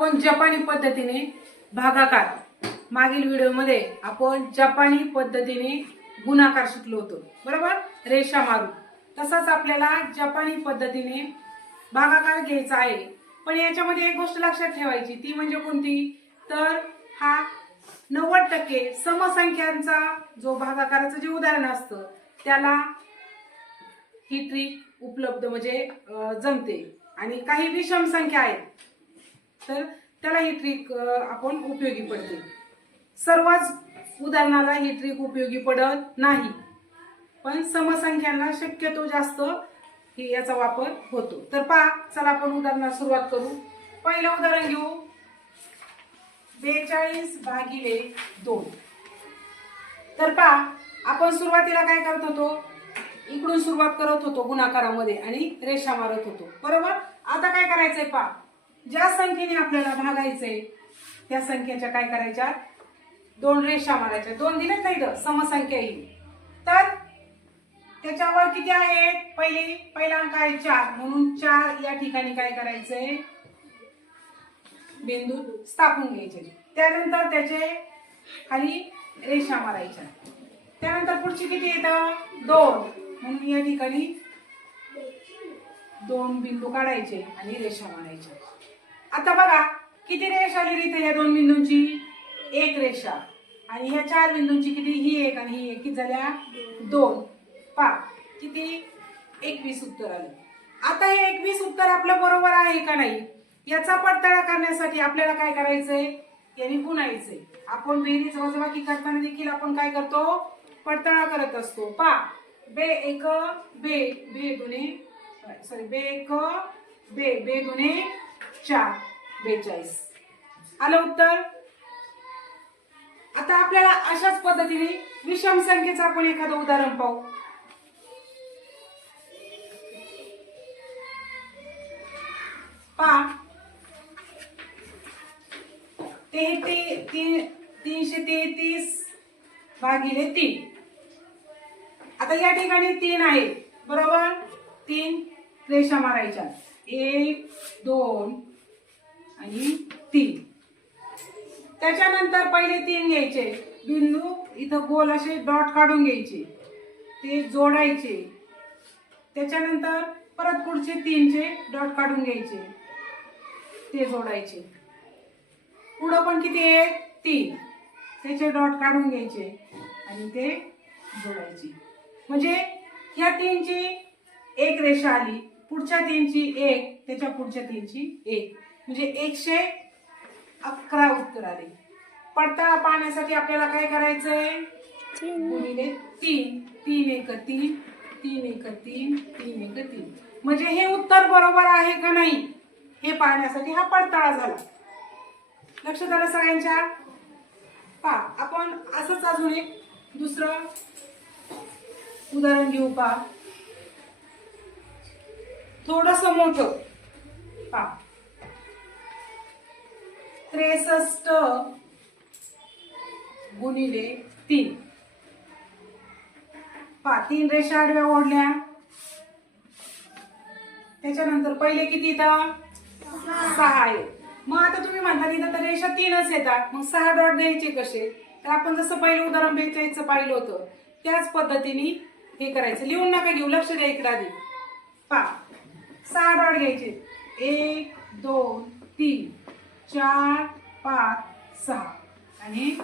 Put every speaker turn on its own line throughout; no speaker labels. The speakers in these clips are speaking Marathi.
आपण जपानी पद्धतीने भागाकार. मागील व्हिडिओमध्ये आपण जपानी पद्धतीने गुणाकार शिकलो होतो. बरोबर? रेषा मारू. तसाच आपल्याला जपानी पद्धतीने भागाकार घ्यायचा आहे. पण याच्यामध्ये एक गोष्ट लक्षात ठेवायची ती म्हणजे कोणती? तर हा नव्वद टक्के समसंख्यांचा जो भागाकाराचं जे उदाहरण असतं त्याला ही ट्रिक उपलब्ध म्हणजे जमते. आणि काही विषम संख्या आहेत. तर त्याला ही ट्रिक आपण उपयोगी पडते. सर्वच उदाहरणाला ही ट्रिक उपयोगी पडत नाही. पण समसंख्यांना शक्यतो जास्त ही याचा वापर होतो. तर पहा चला आपण उदाहरणाला सुरुवात करू. पहिलं उदाहरण घेऊ. बेचाळीस भागिले दोन. तर पहा आपण सुरुवातीला काय करत होतो? इकडून सुरुवात करत होतो गुणाकारामध्ये आणि रेषा मारत होतो. बरोबर? आता काय करायचंय पहा? ज्या संख्येने आपल्याला भागायचंय त्या संख्येच्या काय करायच्या? दोन रेषा मारायच्या. दोन दिलेत नाही समसंख्या येईल तर त्याच्यावर किती आहेत पहिले पहिला अंक आहे चार. म्हणून चार या ठिकाणी काय करायचंय? बिंदू स्थापून घ्यायचे. त्यानंतर त्याचे खाली रेषा मारायच्या. त्यानंतर पुढची किती येतं? दोन. म्हणून या ठिकाणी दोन बिंदू काढायचे आणि रेषा मारायच्या. आता बघा किती रेषा आली इथे या दोन बिंदूंची? एक रेषा. आणि ह्या चार बिंदूंची किती? ही एक आणि ही एक. किती झाल्या? दोन. पा किती? एकवीस उत्तर आलं. आता हे एकवीस उत्तर आपलं बरोबर आहे का नाही? याचा पडताळा करण्यासाठी आपल्याला काय करायचंय? यांनी गुणायचंय. आपण बेरीज वजबाकी करताना देखील आपण काय करतो? पडताळा करत असतो. पा बे एक बे बे दुने सॉरी बे एक बे बे दुने चार बेचाळीस. आलं उत्तर? आता आपल्याला अशाच पद्धतीने विषम संख्येचं आपण एखादं उदाहरण पाहू. पहा. ते ते तीनशे तेहतीस भागिले तीन. आता या ठिकाणी तीन आहे. बरोबर? तीन रेषा मारायच्या. एक दोन आणि तीन. त्याच्यानंतर पहिले तीन घ्यायचे. बिंदू इथं गोल असे डॉट काढून घ्यायचे. ते जोडायचे. त्याच्यानंतर परत पुढचे तीनचे डॉट काढून घ्यायचे. ते जोडायचे. पुढं पण किती आहे? तीन. त्याचे डॉट काढून घ्यायचे आणि ते जोडायचे. म्हणजे ह्या तीनची एक रेषा आली. पुढच्या तीनची एक त्याच्या पुढच्या तीनची एक. म्हणजे एकशे अकरा उत्तर आले. पडताळा पाहण्यासाठी आपल्याला काय करायचंय? गुणिले तीन. तीन एक तीन. तीन एक तीन. तीन एक तीन. म्हणजे हे उत्तर बरोबर आहे का नाही? हे पाहण्यासाठी हा पडताळा झाला. लक्षात आलं सगळ्यांच्या? पा आपण असंच अजून एक दुसरं उदाहरण घेऊ पा थोडस मोठं. पा त्रेसष्ट गुणिले तीन. पा तीन रेषा आडव्या ओढल्या. त्याच्यानंतर पहिले किती येतात सहा आहे मग आता तुम्ही म्हणता इथं तर रेषा तीनच येतात. मग सहा डॉट द्यायचे कसे? तर आपण जसं पहिलं उदाहरण बेचाळीसचं पाहिलं होतं. त्याच पद्धतीने हे करायचं. लिहून नका घेऊ लक्ष द्या इकडे आधी. पा सहा डॉट घ्यायचे. एक दोन तीन. चार पाच सहा. आणि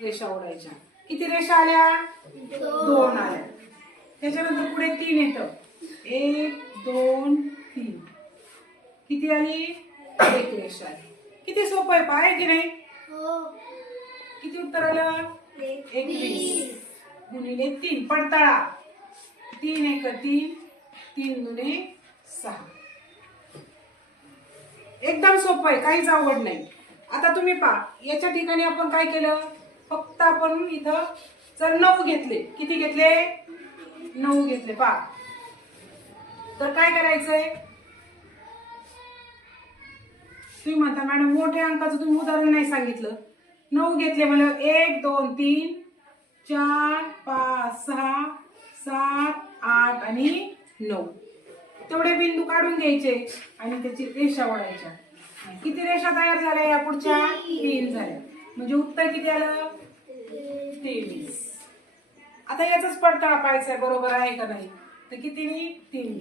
रेषा ओढायच्या. किती रेषा आल्या? दोन आल्या. त्याच्यानंतर पुढे तीन येत. एक दोन तीन. किती आली? एक रेषा आली. किती सोपं आहे पाय की नाही? किती उत्तर आलं? एकवीस. गुणिले तीन पडताळा. तीन एक तीन तीन दुने सहा. एकदम सोपं आहे काहीच आवड नाही. आता तुम्ही पहा याच्या ठिकाणी आपण काय केलं? फक्त आपण इथं जर नऊ घेतले किती घेतले? नऊ घेतले पहा. तर काय करायचंय? तुम्ही म्हणता मॅडम मोठ्या अंकाचं तुम्ही उदाहरण नाही सांगितलं. नऊ घेतले मला एक दोन तीन चार पाच सहा सात आठ आणि नऊ. तेवढे बिंदू काढून घ्यायचे आणि त्याची रेषा ओढायच्या किती रेषा तयार झाल्या या पुढच्या? तीन झाल्या. म्हणजे उत्तर किती आलं? तेवीस. आता याचाच पडताळा पाहायचा आहे बरोबर आहे का नाही? तर कितीने तीन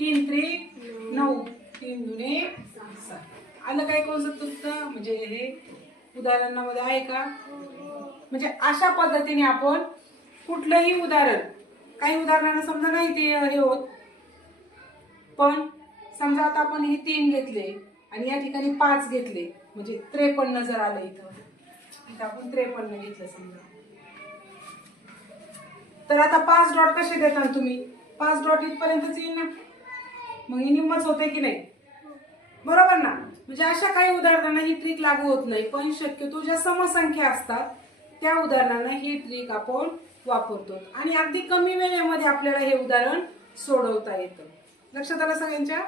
तीन त्रिक नऊ. तीन दुने सात. आलं काय कॉन्सेप्ट तुमचं म्हणजे हे उदाहरणामध्ये आहे का? म्हणजे अशा पद्धतीने आपण कुठलंही उदाहरण काही उदाहरणांना समजा नाही ते हे होत पण समजा आता आपण हे तीन घेतले आणि या ठिकाणी पाच घेतले म्हणजे त्रेपन्न जर आलं इथं इथं आपण त्रेपन्न घेतलं समजा. तर आता पाच डॉट कसे देताल तुम्ही? पाच डॉट इथपर्यंतच येईल ना? मग हे निम्मच होते की नाही? बरोबर ना? म्हणजे अशा काही उदाहरणांना ही ट्रिक लागू होत नाही पण शक्यतो ज्या समसंख्या असतात त्या उदाहरणांना ही ट्रिक आपण वापरतो. आणि अगदी कमी वेळेमध्ये आपल्याला हे उदाहरण सोडवता येतं. लक्षात आलं सगळ्यांच्या?